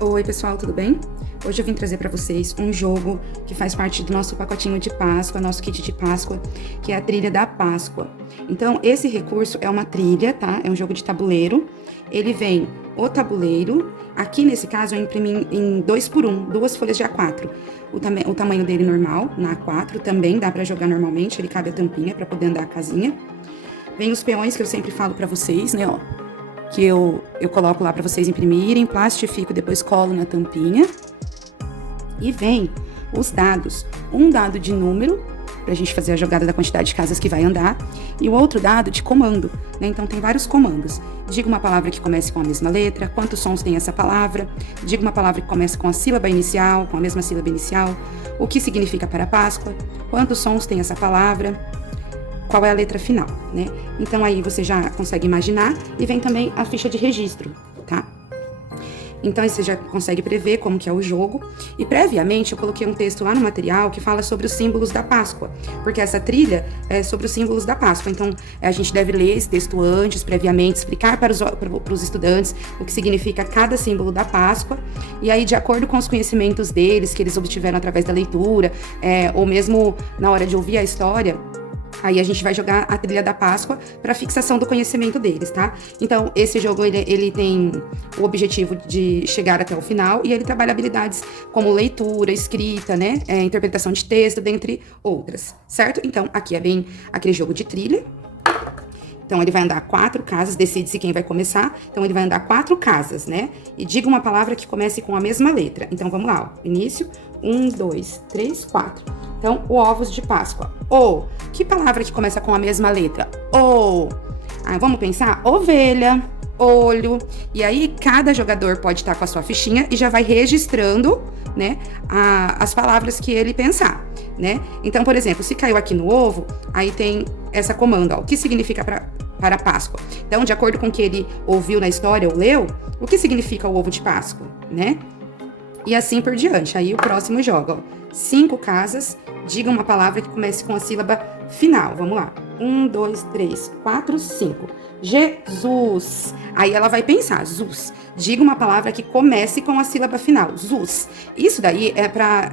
Oi pessoal, tudo bem? Hoje eu vim trazer para vocês um jogo que faz parte do nosso pacotinho de Páscoa, nosso kit de Páscoa, que é a trilha da Páscoa. Então, esse recurso é uma trilha, tá? É um jogo de tabuleiro. Ele vem o tabuleiro. Aqui nesse caso eu imprimi em 2x1, duas folhas de A4. O tamanho dele normal, na A4, também dá para jogar normalmente, ele cabe a tampinha para poder andar a casinha. Vem os peões que eu sempre falo para vocês, né, ó. Que eu coloco lá para vocês imprimirem, plastifico, depois colo na tampinha. E vem os dados. Um dado de número, pra gente fazer a jogada da quantidade de casas que vai andar, e o outro dado de comando, né? Então tem vários comandos. Diga uma palavra que comece com a mesma letra, quantos sons tem essa palavra, diga uma palavra que comece com a sílaba inicial, com a mesma sílaba inicial, o que significa para a Páscoa, quantos sons tem essa palavra, qual é a letra final, né? Então aí você já consegue imaginar, e vem também a ficha de registro, tá? Então aí você já consegue prever como que é o jogo. E previamente eu coloquei um texto lá no material que fala sobre os símbolos da Páscoa, porque essa trilha é sobre os símbolos da Páscoa. Então a gente deve ler esse texto antes, previamente, explicar para os estudantes o que significa cada símbolo da Páscoa. E aí, de acordo com os conhecimentos deles, que eles obtiveram através da leitura, ou mesmo na hora de ouvir a história, aí a gente vai jogar a trilha da Páscoa para fixação do conhecimento deles, tá? Então, esse jogo, ele tem o objetivo de chegar até o final, e ele trabalha habilidades como leitura, escrita, né? Interpretação de texto, dentre outras, certo? Então, aqui é bem aquele jogo de trilha. Então, ele vai andar 4 casas, decide-se quem vai começar. Então, ele vai andar 4 casas, né? E diga uma palavra que comece com a mesma letra. Então, vamos lá, ó. Início, 1, 2, 3, 4. Então, o ovos de Páscoa. O. Que palavra que começa com a mesma letra? O. Vamos pensar? Ovelha, olho. E aí, cada jogador pode estar com a sua fichinha e já vai registrando, né, as palavras que ele pensar, né? Então, por exemplo, se caiu aqui no ovo, aí tem essa comanda, ó. O que significa para a Páscoa? Então, de acordo com o que ele ouviu na história ou leu, o que significa o ovo de Páscoa, né? E assim por diante. Aí o próximo joga, ó. 5 casas, diga uma palavra que comece com a sílaba final. Vamos lá. 1, 2, 3, 4, 5. Jesus. Aí ela vai pensar, Zus. Diga uma palavra que comece com a sílaba final. Zus. Isso daí é pra...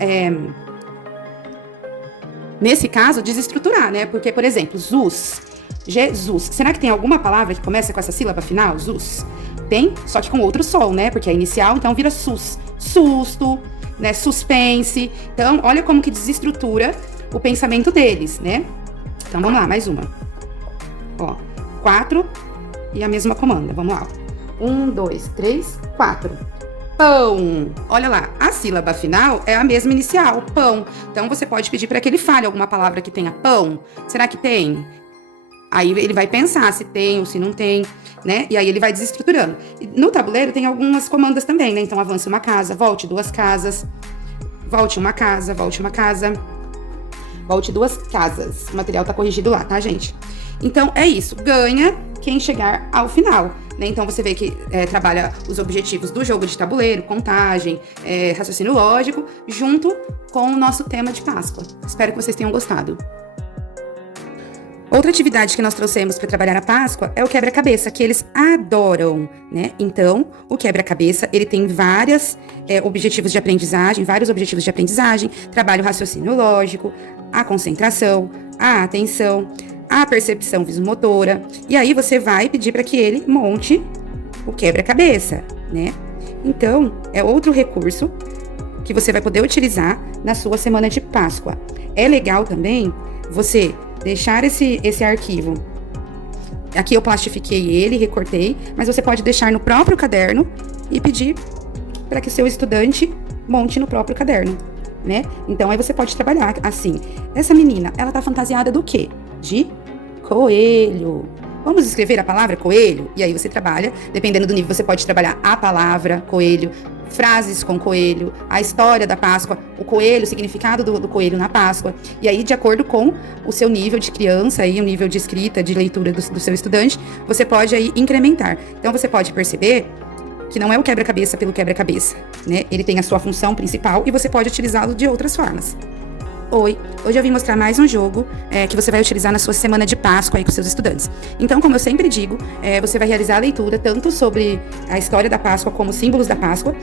nesse caso, desestruturar, né? Porque, por exemplo, Zus, Jesus. Será que tem alguma palavra que começa com essa sílaba final? Zus. Tem, só que com outro som, né? Porque é inicial, então vira sus. Susto, né? Suspense. Então, olha como que desestrutura o pensamento deles, né? Então, vamos lá, mais uma. Ó, 4 e a mesma comanda. Vamos lá. 1, 2, 3, 4. Pão. Olha lá, a sílaba final é a mesma inicial, pão. Então, você pode pedir para que ele fale alguma palavra que tenha pão. Será que tem? Aí ele vai pensar se tem ou se não tem, né? E aí ele vai desestruturando. E no tabuleiro tem algumas comandas também, né? Então, avance uma casa, volte 2 casas, volte uma casa, volte uma casa, volte 2 casas. O material tá corrigido lá, tá, gente? Então, é isso. Ganha quem chegar ao final, né? Então, você vê que trabalha os objetivos do jogo de tabuleiro, contagem, raciocínio lógico, junto com o nosso tema de Páscoa. Espero que vocês tenham gostado. Outra atividade que nós trouxemos para trabalhar a Páscoa é o quebra-cabeça, que eles adoram, né? Então, o quebra-cabeça, ele tem vários objetivos de aprendizagem, trabalha o raciocínio lógico, a concentração, a atenção, a percepção visomotora, e aí você vai pedir para que ele monte o quebra-cabeça, né? Então, é outro recurso que você vai poder utilizar na sua semana de Páscoa. É legal também você deixar esse arquivo. Aqui eu plastifiquei ele, recortei, mas você pode deixar no próprio caderno e pedir para que seu estudante monte no próprio caderno, né? Então aí você pode trabalhar assim. Essa menina, ela tá fantasiada do quê? De coelho. Vamos escrever a palavra coelho? E aí você trabalha, dependendo do nível, você pode trabalhar a palavra coelho, frases com coelho, a história da Páscoa, o coelho, o significado do coelho na Páscoa. E aí, de acordo com o seu nível de criança, aí, o nível de escrita, de leitura do seu estudante, você pode aí incrementar. Então, você pode perceber que não é o quebra-cabeça pelo quebra-cabeça, né? Ele tem a sua função principal e você pode utilizá-lo de outras formas. Oi, hoje eu vim mostrar mais um jogo que você vai utilizar na sua semana de Páscoa aí com seus estudantes. Então, como eu sempre digo, você vai realizar a leitura tanto sobre a história da Páscoa como símbolos da Páscoa,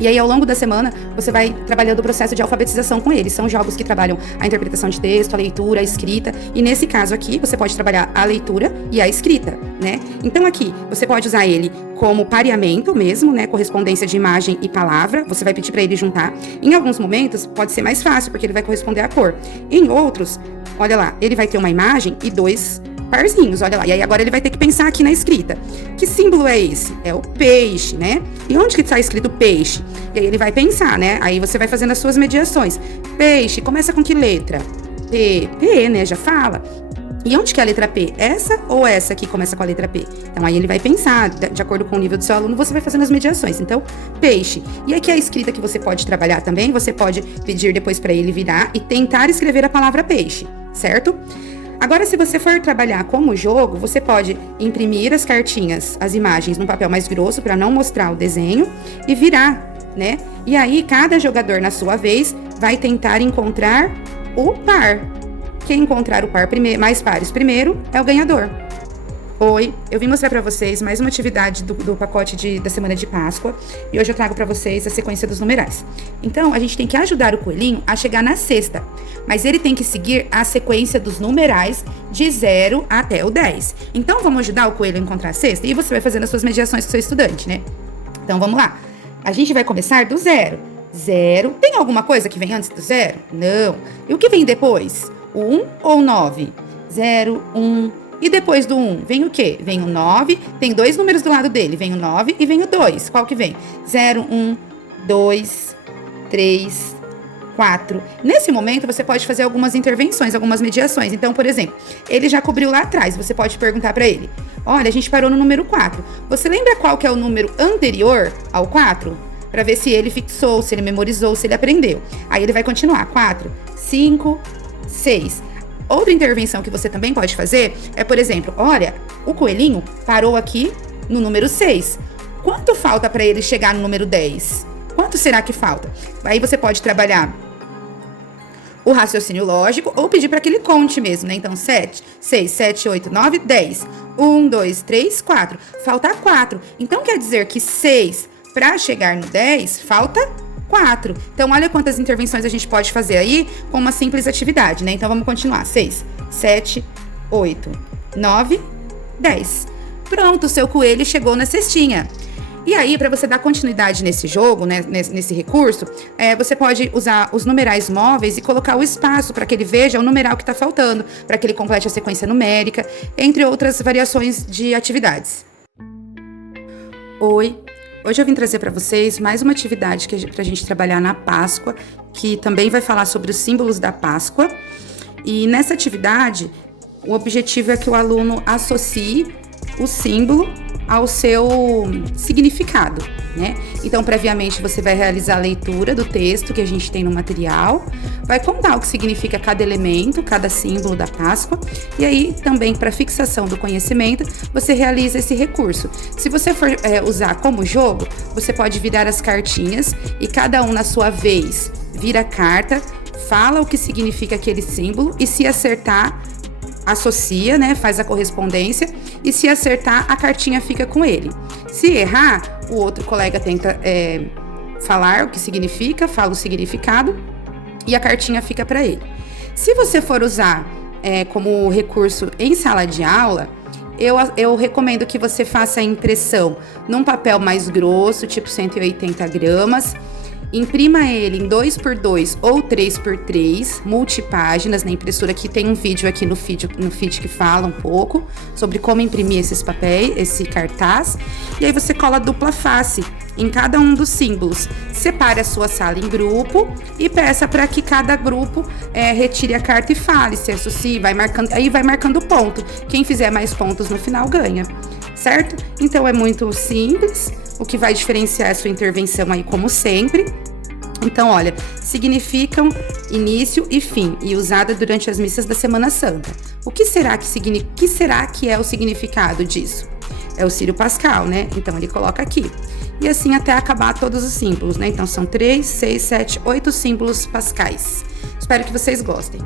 E aí, ao longo da semana, você vai trabalhando o processo de alfabetização com eles. São jogos que trabalham a interpretação de texto, a leitura, a escrita. E nesse caso aqui, você pode trabalhar a leitura e a escrita, né? Então aqui, você pode usar ele como pareamento mesmo, né? Correspondência de imagem e palavra. Você vai pedir para ele juntar. Em alguns momentos, pode ser mais fácil, porque ele vai corresponder à cor. Em outros, olha lá, ele vai ter uma imagem e 2 parzinhos, olha lá. E aí agora ele vai ter que pensar aqui na escrita. Que símbolo é esse? É o peixe, né? E onde que está escrito peixe? E aí ele vai pensar, né? Aí você vai fazendo as suas mediações. Peixe, começa com que letra? P. P, né? Já fala. E onde que é a letra P? Essa ou essa que começa com a letra P? Então aí ele vai pensar, de acordo com o nível do seu aluno, você vai fazendo as mediações. Então, peixe. E aqui a escrita que você pode trabalhar também, você pode pedir depois para ele virar e tentar escrever a palavra peixe, certo? Agora, se você for trabalhar como jogo, você pode imprimir as cartinhas, as imagens, num papel mais grosso para não mostrar o desenho e virar, né? E aí, cada jogador, na sua vez, vai tentar encontrar o par. Quem encontrar o par mais pares primeiro é o ganhador. Oi, eu vim mostrar para vocês mais uma atividade do pacote da semana de Páscoa e hoje eu trago para vocês a sequência dos numerais. Então, a gente tem que ajudar o coelhinho a chegar na sexta, mas ele tem que seguir a sequência dos numerais de 0 até o 10. Então, vamos ajudar o coelho a encontrar a sexta e você vai fazendo as suas mediações com o seu estudante, né? Então, vamos lá. A gente vai começar do 0. 0. Tem alguma coisa que vem antes do 0? Não. E o que vem depois? O 1 ou o 9? 0, 1... E depois do 1, vem o quê? Vem o 9, tem 2 números do lado dele, vem o 9 e vem o 2. Qual que vem? 0, 1, 2, 3, 4. Nesse momento, você pode fazer algumas intervenções, algumas mediações. Então, por exemplo, ele já cobriu lá atrás, você pode perguntar para ele. Olha, a gente parou no número 4. Você lembra qual que é o número anterior ao 4? Para ver se ele fixou, se ele memorizou, se ele aprendeu. Aí ele vai continuar. 4, 5, 6... Outra intervenção que você também pode fazer é, por exemplo, olha, o coelhinho parou aqui no número 6. Quanto falta para ele chegar no número 10? Quanto será que falta? Aí você pode trabalhar o raciocínio lógico ou pedir para que ele conte mesmo, né? Então, 7, 6, 7, 8, 9, 10. 1, 2, 3, 4. Falta 4. Então, quer dizer que 6 para chegar no 10, falta 4. Então, olha quantas intervenções a gente pode fazer aí com uma simples atividade, né? Então, vamos continuar. 6, 7, 8, 9, 10. Pronto, o seu coelho chegou na cestinha. E aí, para você dar continuidade nesse jogo, né, nesse recurso, você pode usar os numerais móveis e colocar o espaço para que ele veja o numeral que está faltando, para que ele complete a sequência numérica, entre outras variações de atividades. Oi! Hoje eu vim trazer para vocês mais uma atividade para a gente trabalhar na Páscoa, que também vai falar sobre os símbolos da Páscoa. E nessa atividade, o objetivo é que o aluno associe o símbolo ao seu significado, né? Então, previamente, você vai realizar a leitura do texto que a gente tem no material, vai contar o que significa cada elemento, cada símbolo da Páscoa, e aí também, para fixação do conhecimento, você realiza esse recurso. Se você for usar como jogo, você pode virar as cartinhas e cada um na sua vez vira a carta, fala o que significa aquele símbolo e se acertar, associa, né, faz a correspondência e se acertar, a cartinha fica com ele. Se errar, o outro colega tenta falar o que significa, fala o significado e a cartinha fica para ele. Se você for usar como recurso em sala de aula, eu recomendo que você faça a impressão num papel mais grosso, tipo 180 gramas, imprima ele em 2x2 ou 3x3, multipáginas na impressora, que tem um vídeo aqui no feed que fala um pouco sobre como imprimir esses papéis, esse cartaz. E aí você cola dupla face em cada um dos símbolos. Separe a sua sala em grupo e peça para que cada grupo retire a carta e fale, se associe, vai marcando ponto. Quem fizer mais pontos no final ganha, certo? Então é muito simples, o que vai diferenciar a sua intervenção aí, como sempre. Então, olha, significam início e fim, e usada durante as missas da Semana Santa. O que será que é o significado disso? É o Círio Pascal, né? Então, ele coloca aqui. E assim até acabar todos os símbolos, né? Então, são 3, 6, 7, 8 símbolos pascais. Espero que vocês gostem.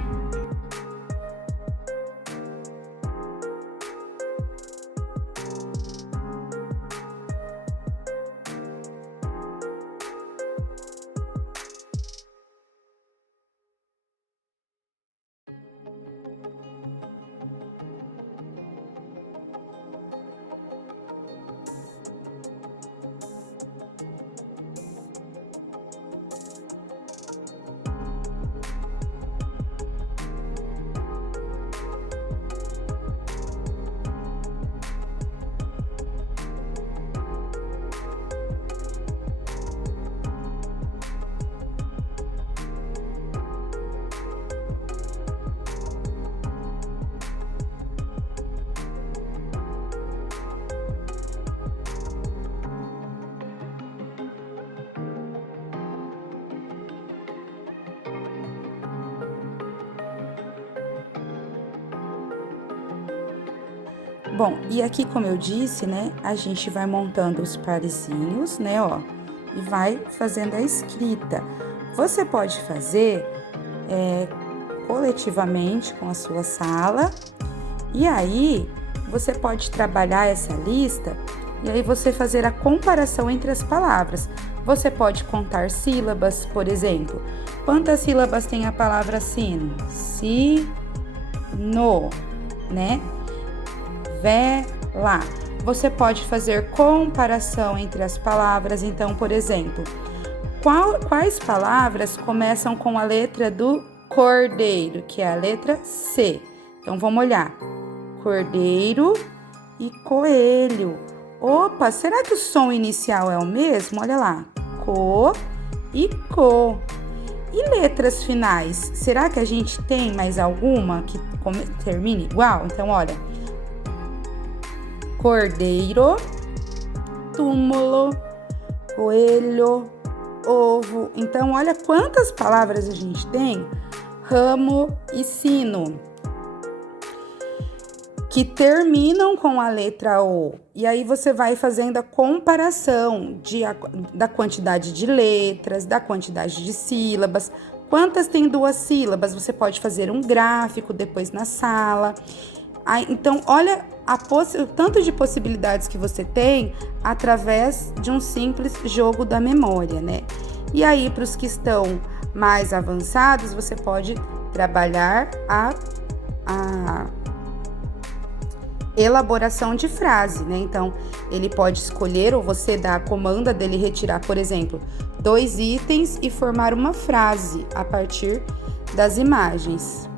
Bom, e aqui, como eu disse, né, a gente vai montando os parezinhos, né, ó, e vai fazendo a escrita. Você pode fazer coletivamente com a sua sala, e aí você pode trabalhar essa lista e aí você fazer a comparação entre as palavras. Você pode contar sílabas, por exemplo. Quantas sílabas tem a palavra sino? Sino, né? Vela. Você pode fazer comparação entre as palavras. Então, por exemplo, quais palavras começam com a letra do cordeiro, que é a letra C? Então, vamos olhar. Cordeiro e coelho. Opa, será que o som inicial é o mesmo? Olha lá. Co e co. E letras finais? Será que a gente tem mais alguma que termine igual? Então, olha. Cordeiro, túmulo, coelho, ovo. Então, olha quantas palavras a gente tem. Ramo e sino, que terminam com a letra O. E aí você vai fazendo a comparação da quantidade de letras, da quantidade de sílabas. Quantas tem 2 sílabas? Você pode fazer um gráfico depois na sala. Então, olha o tanto de possibilidades que você tem através de um simples jogo da memória, né? E aí, para os que estão mais avançados, você pode trabalhar a elaboração de frase, né? Então, ele pode escolher ou você dá a comanda dele retirar, por exemplo, 2 itens e formar uma frase a partir das imagens.